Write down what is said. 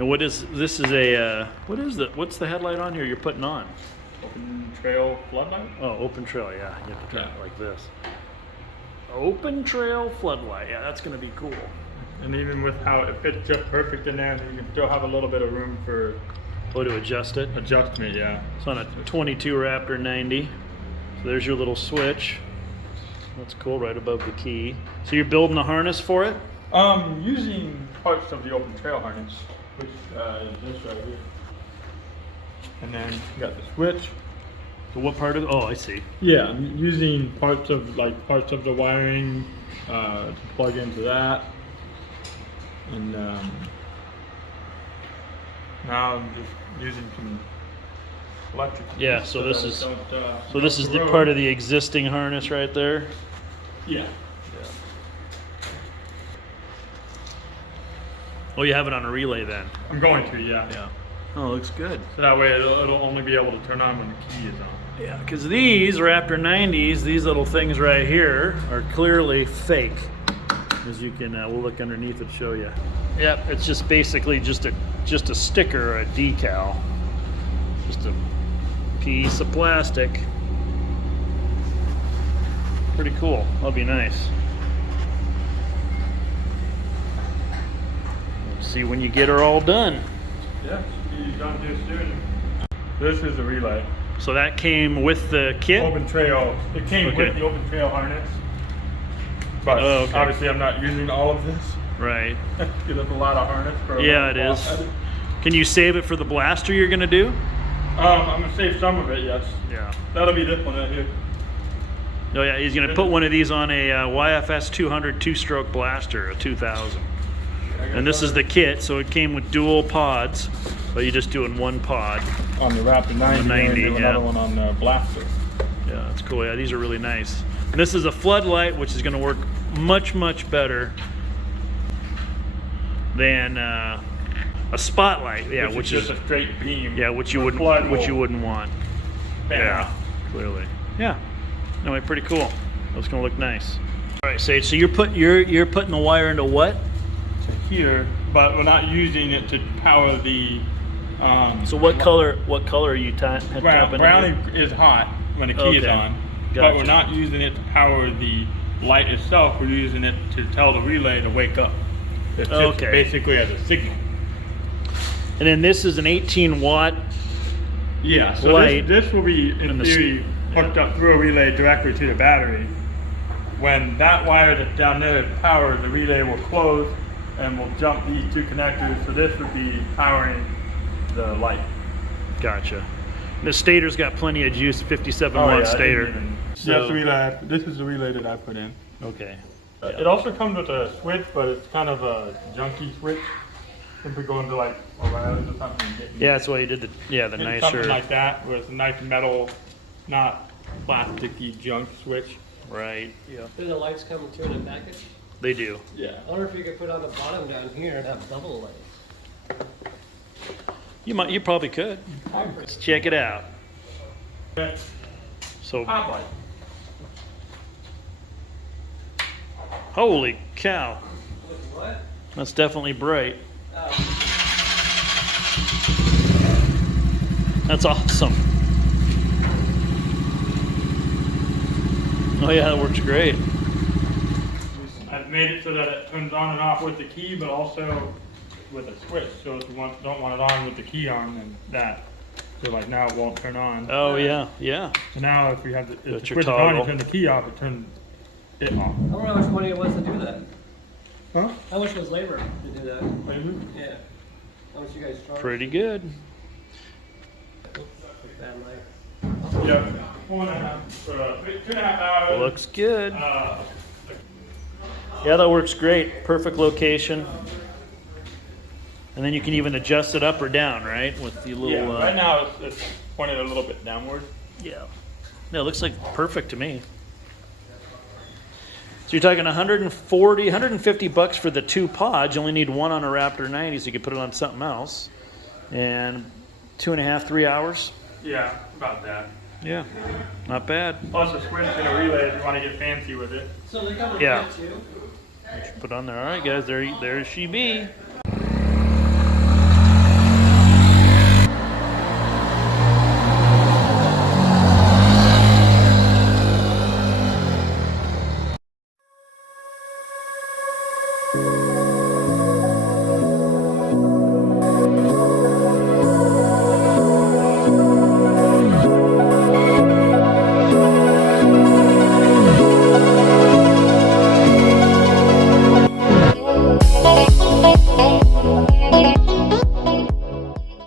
And what is this? Is a what's the headlight on here you're putting on? Open trail floodlight? Oh, open trail, yeah. You have to turn it like this. Open trail floodlight, yeah, that's gonna be cool. And even with how it fits just perfect in there, you can still have a little bit of room for to adjust it. adjustment, yeah. It's on a 22 Raptor 90. So there's your little switch. That's cool, right above the key. So you're building a harness for it? Using parts of the open trail harness, which is this right here. And then you got the switch. So what part of? Oh, I see. Yeah, I'm using parts of the wiring to plug into that. And now I'm just using some electric. Yeah, so this is the part of the existing harness right there. Yeah. Oh, you have it on a relay then? I'm going to, yeah. Yeah. Oh, looks good. So that way it'll only be able to turn on when the key is on. Yeah, because these Raptor 90s, these little things right here are clearly fake. As you can, we'll look underneath and show you. Yep, it's just basically just a sticker, or a decal, just a piece of plastic. Pretty cool. That'll be nice. Let's see when you get her all done. Yeah, should be done here soon. This is the relay. So that came with the kit? Open trail. It came with the open trail harness. But obviously I'm not using all of this. Right. Because it's a lot of harness for it is. Can you save it for the blaster you're gonna do? I'm gonna save some of it, yes. Yeah. That'll be this one right here. Oh yeah, he's gonna put one of these on a YFS 200 two-stroke blaster, a 2000. And this is the kit, so it came with dual pods, but you're just doing one pod. On the Raptor 90, 90, and another one on the blaster. Yeah, that's cool. Yeah, these are really nice. And this is a floodlight, which is going to work much, much better than a spotlight. Yeah, which is just a straight beam. Yeah, which you wouldn't want. Bam. Yeah, clearly. Yeah. Anyway, pretty cool. That's going to look nice. All right, Sage. So you're putting the wire into what? To here, but we're not using it to power the. So what color are you tapping? Brownie is hot when the key is on, but we're not using it to power the light itself. We're using it to tell the relay to wake up. It's just basically as a signal. And then this is an 18-watt. Yeah. So light this will be in theory hooked up through a relay directly to the battery. When that wire that's down there is powered, the relay will close and will jump these two connectors. So this would be powering the light. Gotcha. The stator's got plenty of juice, 57-watt stator. So the relay. This is the relay that I put in. Okay. It also comes with a switch, but it's kind of a junky switch. If we go into like O'Reilly's or something. Yeah, that's why you did the nicer. Something like that, where it's a nice metal, not plasticky junk switch. Right. Yeah. Do the lights come too in a package? They do. Yeah. I wonder if you could put on the bottom down here and have double lights. You probably could. Let's check it out. Okay. So Pop light. holy cow. What? That's definitely bright. That's awesome. Oh yeah, that works great. I've made it so that it turns on and off with the key, but also with a switch. So if you don't want it on with the key on, then that. So like now it won't turn on. Oh yeah, yeah. So now if we have the That's switch your is on, toggle. you turn the key off, it turns it off. I wonder how much money it was to do that. Huh? How much was labor to do that? Maybe. Yeah. How much you guys charge? Pretty good. Bad light. Yeah. 2.5 hours. Looks good. Yeah, that works great. Perfect location. And then you can even adjust it up or down, right? With the little. Yeah. Right now it's pointed a little bit downward. Yeah. No, it looks like perfect to me. So you're talking 140, 150 bucks for the two pods. You only need one on a Raptor 90, so you can put it on something else. And 2.5, 3 hours. Yeah, about that. Yeah, not bad. Plus a switch and a relay if you want to get fancy with it. So they come with Yeah. that too? Put on there. All right, guys. There she be.